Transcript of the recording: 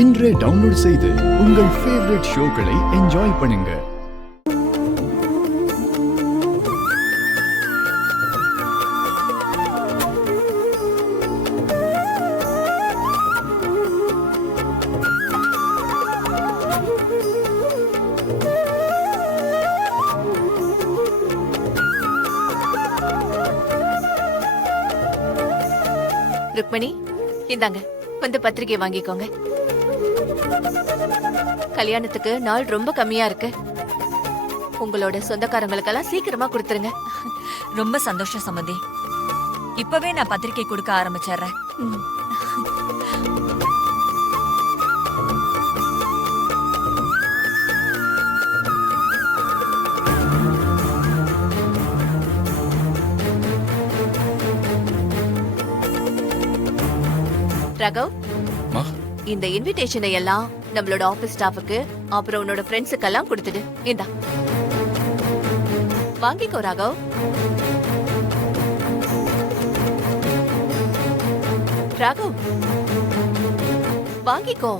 இன்றே டவுன்லோட் செய்து உங்கள் ஃபேவரட் ஷோக்களை என்ஜாய் பண்ணுங்க. ருக்மணி, இந்தாங்க வந்து பத்திரிகை வாங்கிக்கோங்க. கல்யாணத்துக்கு நாள் ரொம்ப கம்மியா இருக்கு. உங்களோட சொந்தக்காரங்களுக்கெல்லாம் சீக்கிரமா கொடுத்துருங்க. ரொம்ப சந்தோஷம் சம்மந்தி. இப்பவே நான் பத்திரிகை கொடுக்க ஆரம்பிச்சிடுறேன். ராகவ், இந்த இன்விடேஷனை எல்லாம் நம்மளோட ஆபீஸ் ஸ்டாஃபுக்கு அப்புறம் உன்னோட ஃப்ரெண்ட்ஸுக்கெல்லாம் கொடுத்துடு. இந்தா வாங்கிக்கோ ராகவ். ராகவ் வாங்கிக்கோ.